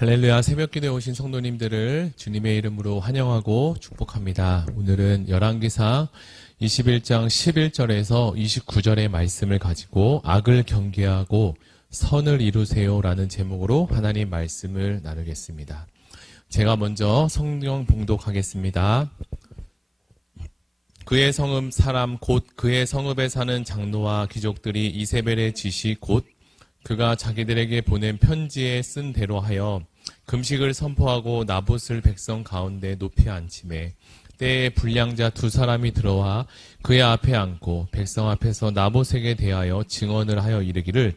할렐루야. 새벽기도에 오신 성도님들을 주님의 이름으로 환영하고 축복합니다. 오늘은 열왕기상 21장 11절에서 29절의 말씀을 가지고 악을 경계하고 선을 이루세요라는 제목으로 하나님 말씀을 나누겠습니다. 제가 먼저 성경 봉독하겠습니다. 그의 성읍 사람 곧 그의 성읍에 사는 장로와 귀족들이 이세벨의 지시 곧 그가 자기들에게 보낸 편지에 쓴 대로 하여 금식을 선포하고 나봇을 백성 가운데 높이 앉히매 때에 불량자 두 사람이 들어와 그의 앞에 앉고 백성 앞에서 나봇에게 대하여 증언을 하여 이르기를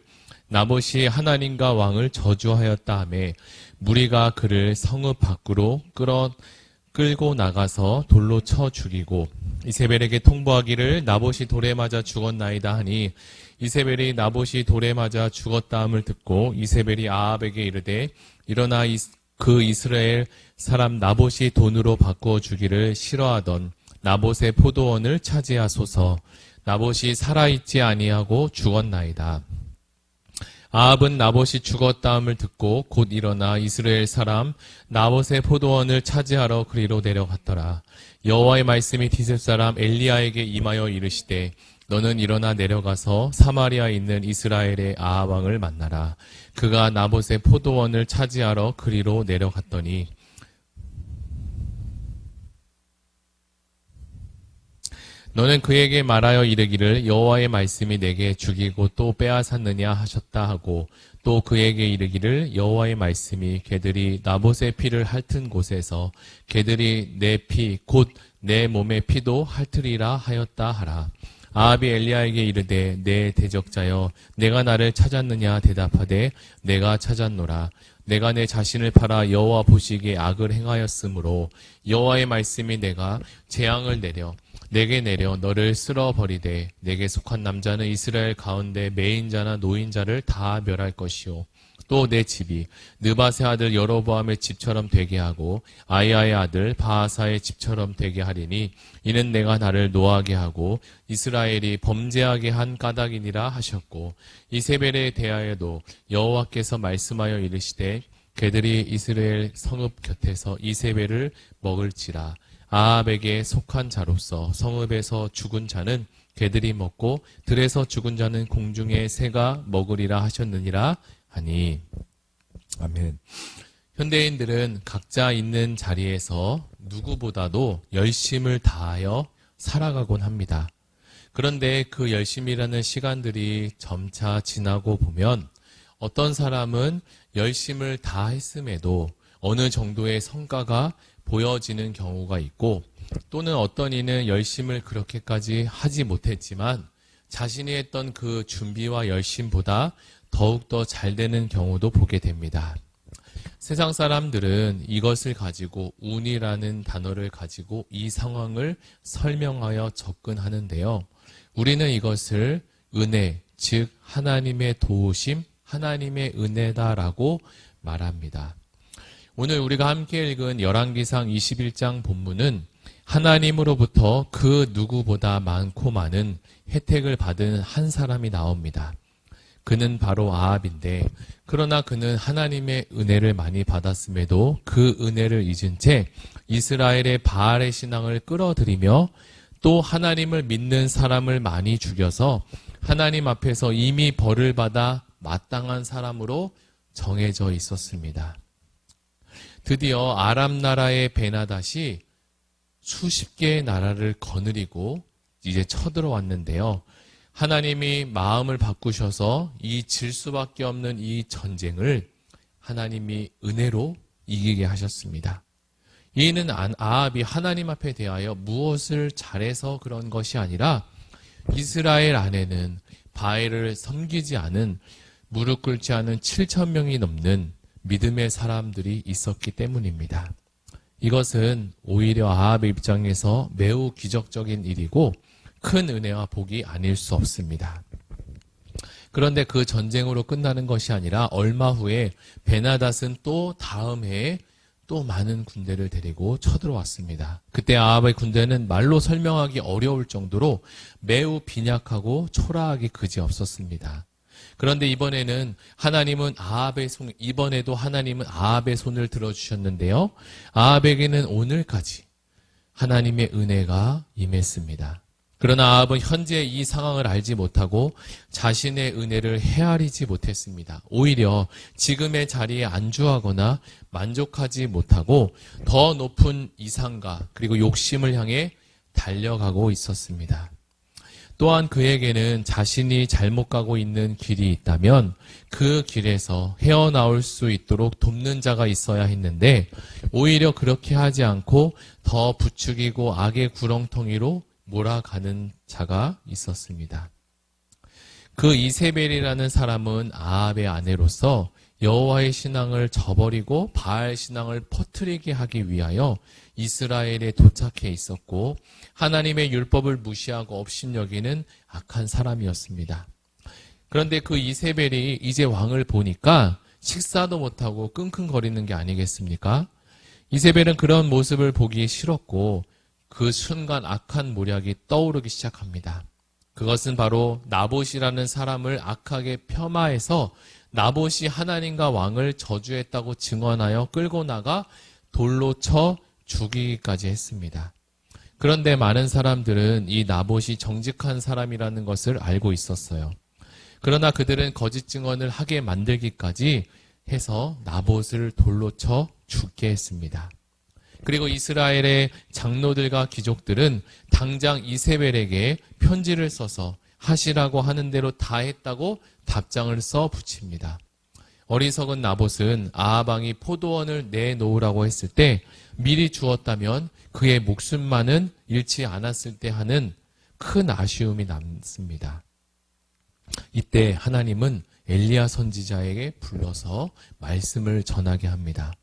나봇이 하나님과 왕을 저주하였다 하매 무리가 그를 성읍 밖으로 끌고 나가서 돌로 쳐 죽이고 이세벨에게 통보하기를 나봇이 돌에 맞아 죽었나이다 하니 이세벨이 나봇이 돌에 맞아 죽었다함을 듣고 이세벨이 아합에게 이르되 일어나 그 이스라엘 사람 나봇이 돈으로 바꾸어 주기를 싫어하던 나봇의 포도원을 차지하소서. 나봇이 살아있지 아니하고 죽었나이다. 아합은 나봇이 죽었다함을 듣고 곧 일어나 이스라엘 사람 나봇의 포도원을 차지하러 그리로 내려갔더라. 여호와의 말씀이 디셉 사람 엘리야에게 임하여 이르시되 너는 일어나 내려가서 사마리아에 있는 이스라엘의 아합 왕을 만나라. 그가 나봇의 포도원을 차지하러 그리로 내려갔더니 너는 그에게 말하여 이르기를 여호와의 말씀이 내게 죽이고 또 빼앗았느냐 하셨다 하고 또 그에게 이르기를 여호와의 말씀이 개들이 나봇의 피를 핥은 곳에서 개들이 내 피 곧 내 몸의 피도 핥으리라 하였다 하라. 아합이 엘리야에게 이르되 내 대적자여 내가 나를 찾았느냐 대답하되 내가 찾았노라. 내가 내 자신을 팔아 여호와 보시기에 악을 행하였으므로 여호와의 말씀이 내가 재앙을 내게 내려 너를 쓸어버리되 내게 속한 남자는 이스라엘 가운데 매인자나 노인자를 다 멸할 것이요 또 내 집이 느밧의 아들 여로보암의 집처럼 되게 하고 아이야의 아들 바하사의 집처럼 되게 하리니 이는 내가 나를 노하게 하고 이스라엘이 범죄하게 한 까닭이니라 하셨고 이세벨에 대하여도 여호와께서 말씀하여 이르시되 그들이 이스라엘 성읍 곁에서 이세벨을 먹을지라. 아합에게 속한 자로서 성읍에서 죽은 자는 개들이 먹고 들에서 죽은 자는 공중의 새가 먹으리라 하셨느니라 하니. 아멘. 현대인들은 각자 있는 자리에서 누구보다도 열심을 다하여 살아가곤 합니다. 그런데 그 열심이라는 시간들이 점차 지나고 보면 어떤 사람은 열심을 다했음에도 어느 정도의 성과가 보여지는 경우가 있고 또는 어떤 이는 열심을 그렇게까지 하지 못했지만 자신이 했던 그 준비와 열심보다 더욱더 잘 되는 경우도 보게 됩니다. 세상 사람들은 이것을 가지고 운이라는 단어를 가지고 이 상황을 설명하여 접근하는데요. 우리는 이것을 은혜, 즉 하나님의 도우심, 하나님의 은혜다라고 말합니다. 오늘 우리가 함께 읽은 열왕기상 21장 본문은 하나님으로부터 그 누구보다 많고 많은 혜택을 받은 한 사람이 나옵니다. 그는 바로 아합인데 그러나 그는 하나님의 은혜를 많이 받았음에도 그 은혜를 잊은 채 이스라엘의 바알의 신앙을 끌어들이며 또 하나님을 믿는 사람을 많이 죽여서 하나님 앞에서 이미 벌을 받아 마땅한 사람으로 정해져 있었습니다. 드디어 아람 나라의 베나닷이 수십 개의 나라를 거느리고 이제 쳐들어왔는데요. 하나님이 마음을 바꾸셔서 이 질 수밖에 없는 이 전쟁을 하나님이 은혜로 이기게 하셨습니다. 이는 아합이 하나님 앞에 대하여 무엇을 잘해서 그런 것이 아니라 이스라엘 안에는 바알을 섬기지 않은 무릎 꿇지 않은 7,000명이 넘는 믿음의 사람들이 있었기 때문입니다. 이것은 오히려 아합의 입장에서 매우 기적적인 일이고 큰 은혜와 복이 아닐 수 없습니다. 그런데 그 전쟁으로 끝나는 것이 아니라 얼마 후에 베나닷은 또 다음 해에 또 많은 군대를 데리고 쳐들어왔습니다. 그때 아합의 군대는 말로 설명하기 어려울 정도로 매우 빈약하고 초라하기 그지없었습니다. 그런데 이번에도 하나님은 아합의 손을 들어주셨는데요. 아합에게는 오늘까지 하나님의 은혜가 임했습니다. 그러나 아합은 현재 이 상황을 알지 못하고 자신의 은혜를 헤아리지 못했습니다. 오히려 지금의 자리에 안주하거나 만족하지 못하고 더 높은 이상과 그리고 욕심을 향해 달려가고 있었습니다. 또한 그에게는 자신이 잘못 가고 있는 길이 있다면 그 길에서 헤어나올 수 있도록 돕는 자가 있어야 했는데 오히려 그렇게 하지 않고 더 부추기고 악의 구렁텅이로 몰아가는 자가 있었습니다. 그 이세벨이라는 사람은 아합의 아내로서 여호와의 신앙을 저버리고 바알 신앙을 퍼뜨리게 하기 위하여 이스라엘에 도착해 있었고 하나님의 율법을 무시하고 업신여기는 악한 사람이었습니다. 그런데 그 이세벨이 이제 왕을 보니까 식사도 못하고 끙끙거리는 게 아니겠습니까? 이세벨은 그런 모습을 보기 싫었고 그 순간 악한 모략이 떠오르기 시작합니다. 그것은 바로 나봇이라는 사람을 악하게 폄하해서 나봇이 하나님과 왕을 저주했다고 증언하여 끌고 나가 돌로 쳐 죽이기까지 했습니다. 그런데 많은 사람들은 이 나봇이 정직한 사람이라는 것을 알고 있었어요. 그러나 그들은 거짓 증언을 하게 만들기까지 해서 나봇을 돌로 쳐 죽게 했습니다. 그리고 이스라엘의 장로들과 귀족들은 당장 이세벨에게 편지를 써서 하시라고 하는 대로 다 했다고 답장을 써 붙입니다. 어리석은 나봇은 아합 왕이 포도원을 내놓으라고 했을 때 미리 주었다면 그의 목숨만은 잃지 않았을 때 하는 큰 아쉬움이 남습니다. 이때 하나님은 엘리야 선지자에게 불러서 말씀을 전하게 합니다.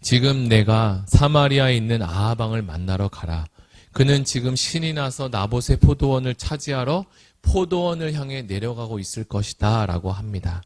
지금 내가 사마리아에 있는 아합 왕을 만나러 가라. 그는 지금 신이 나서 나봇의 포도원을 차지하러 포도원을 향해 내려가고 있을 것이다 라고 합니다.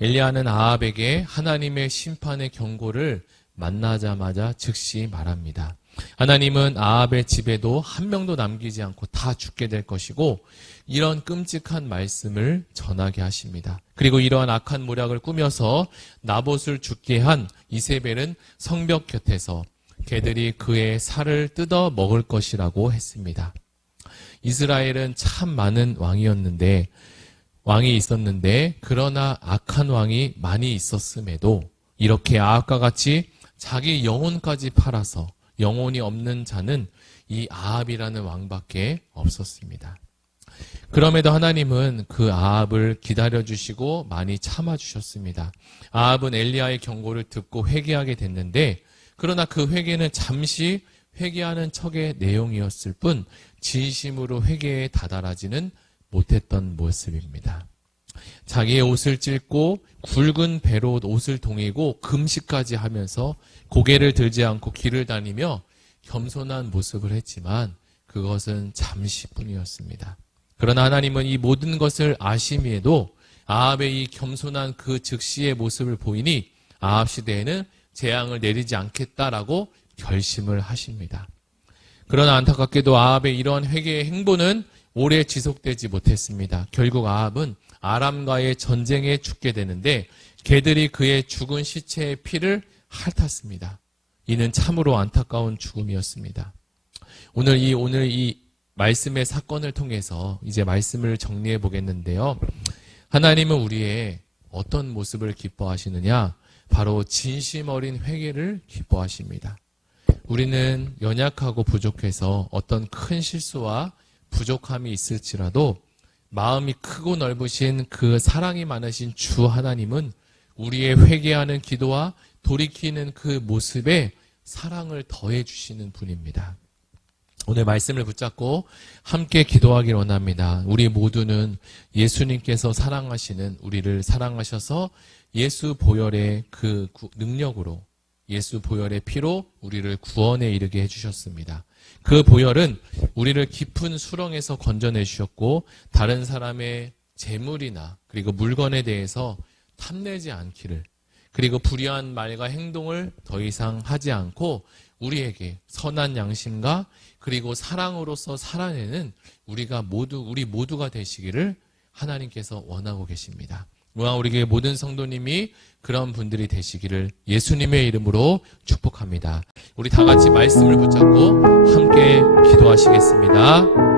엘리야는 아합에게 하나님의 심판의 경고를 만나자마자 즉시 말합니다. 하나님은 아합의 집에도 한 명도 남기지 않고 다 죽게 될 것이고 이런 끔찍한 말씀을 전하게 하십니다. 그리고 이러한 악한 모략을 꾸며서 나봇을 죽게 한 이세벨은 성벽 곁에서 개들이 그의 살을 뜯어 먹을 것이라고 했습니다. 이스라엘은 참 많은 왕이 있었는데 그러나 악한 왕이 많이 있었음에도 이렇게 아합과 같이 자기 영혼까지 팔아서 영혼이 없는 자는 이 아합이라는 왕밖에 없었습니다. 그럼에도 하나님은 그 아합을 기다려주시고 많이 참아주셨습니다. 아합은 엘리야의 경고를 듣고 회개하게 됐는데 그러나 그 회개는 잠시 회개하는 척의 내용이었을 뿐 진심으로 회개에 다다라지는 못했던 모습입니다. 자기의 옷을 찢고 굵은 배로 옷을 동이고 금식까지 하면서 고개를 들지 않고 길을 다니며 겸손한 모습을 했지만 그것은 잠시뿐이었습니다. 그러나 하나님은 이 모든 것을 아심에도 아합의 이 겸손한 그 즉시의 모습을 보이니 아합 시대에는 재앙을 내리지 않겠다라고 결심을 하십니다. 그러나 안타깝게도 아합의 이러한 회개의 행보는 오래 지속되지 못했습니다. 결국 아합은 아람과의 전쟁에 죽게 되는데 개들이 그의 죽은 시체의 피를 핥았습니다. 이는 참으로 안타까운 죽음이었습니다. 오늘 이 말씀의 사건을 통해서 이제 말씀을 정리해 보겠는데요. 하나님은 우리의 어떤 모습을 기뻐하시느냐? 바로 진심 어린 회개를 기뻐하십니다. 우리는 연약하고 부족해서 어떤 큰 실수와 부족함이 있을지라도 마음이 크고 넓으신 그 사랑이 많으신 주 하나님은 우리의 회개하는 기도와 돌이키는 그 모습에 사랑을 더해 주시는 분입니다. 오늘 말씀을 붙잡고 함께 기도하길 원합니다. 우리 모두는 예수님께서 사랑하시는 우리를 사랑하셔서 예수 보혈의 그 능력으로 예수 보혈의 피로 우리를 구원에 이르게 해주셨습니다. 그 보혈은 우리를 깊은 수렁에서 건져내 주셨고 다른 사람의 재물이나 그리고 물건에 대해서 탐내지 않기를 그리고 불의한 말과 행동을 더 이상 하지 않고 우리에게 선한 양심과 그리고 사랑으로서 살아내는 우리 모두가 되시기를 하나님께서 원하고 계십니다. 우리 모든 성도님이 그런 분들이 되시기를 예수님의 이름으로 축복합니다. 우리 다 같이 말씀을 붙잡고 함께 기도하시겠습니다.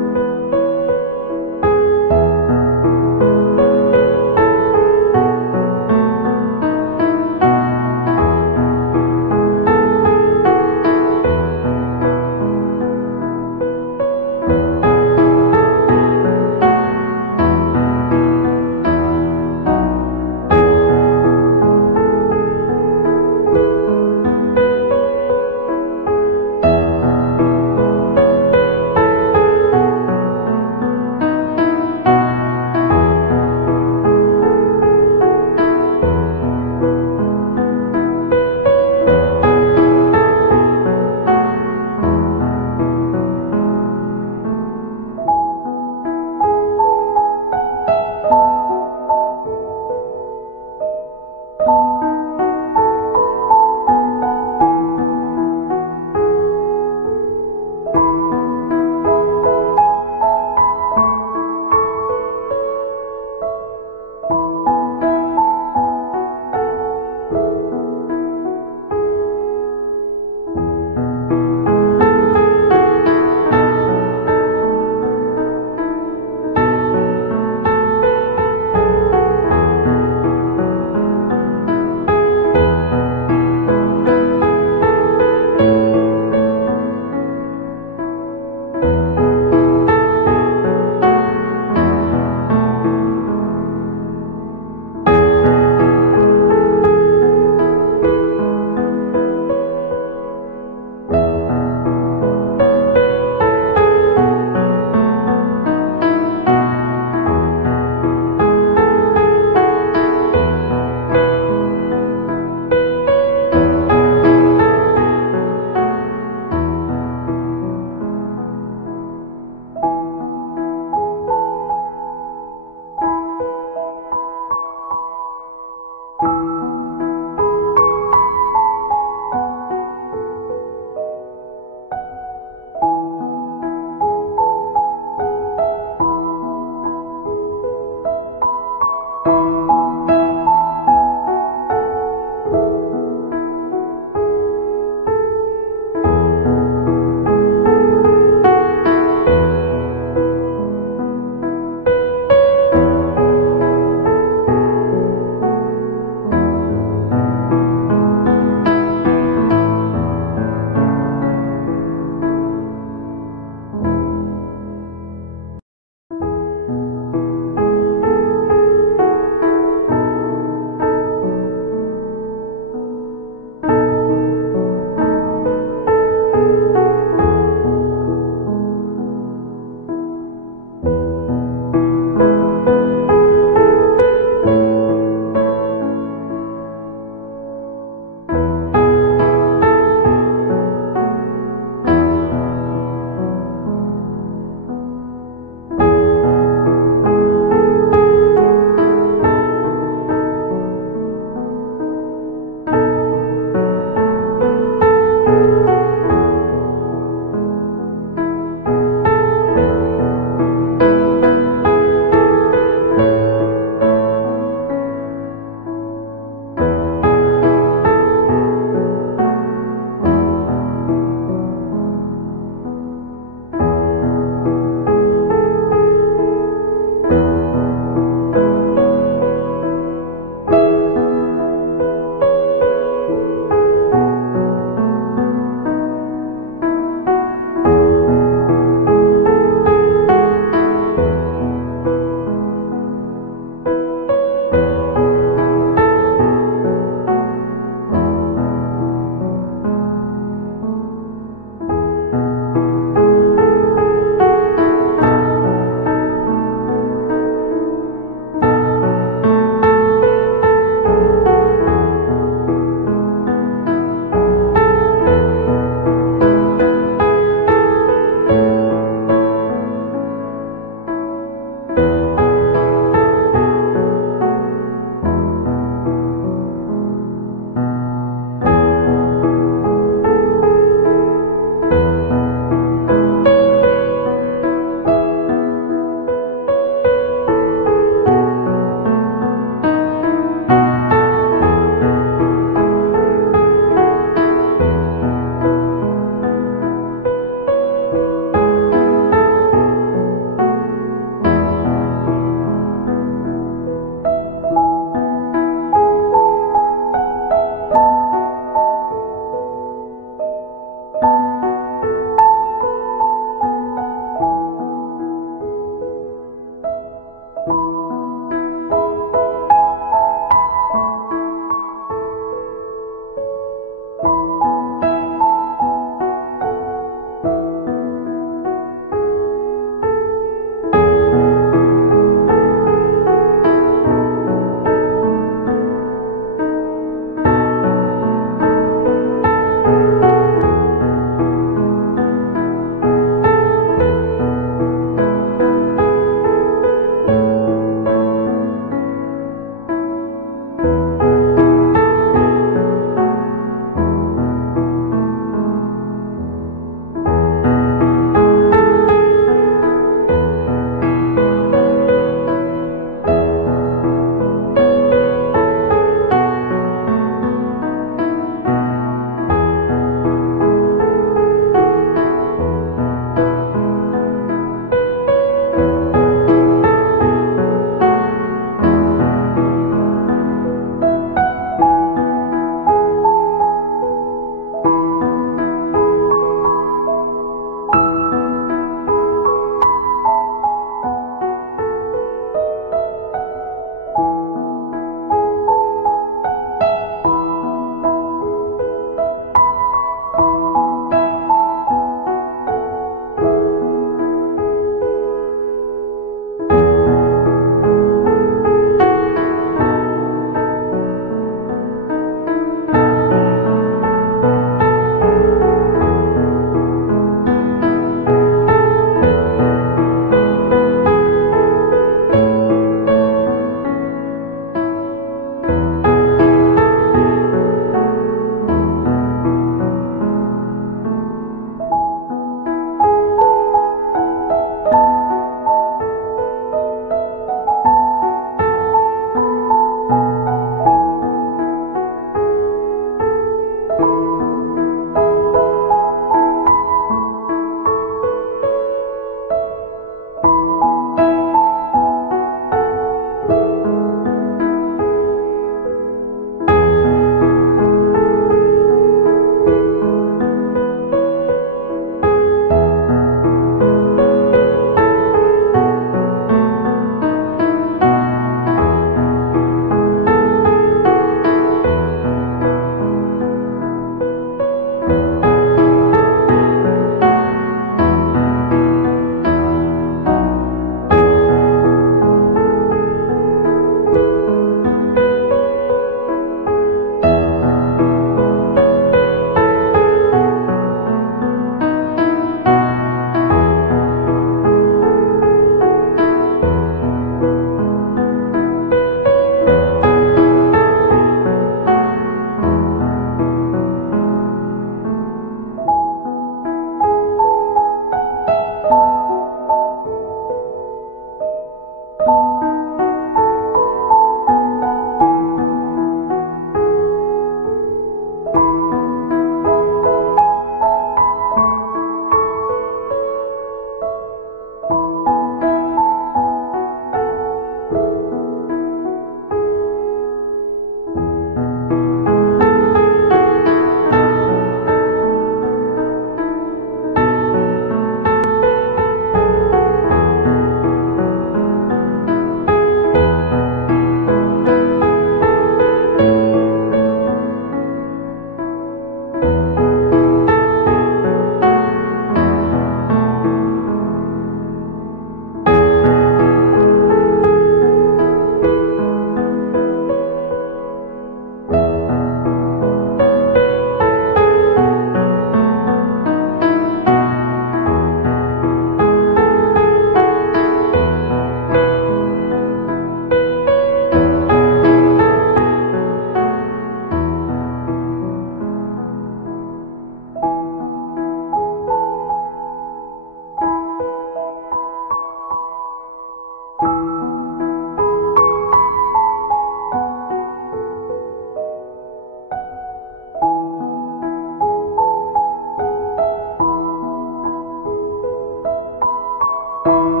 주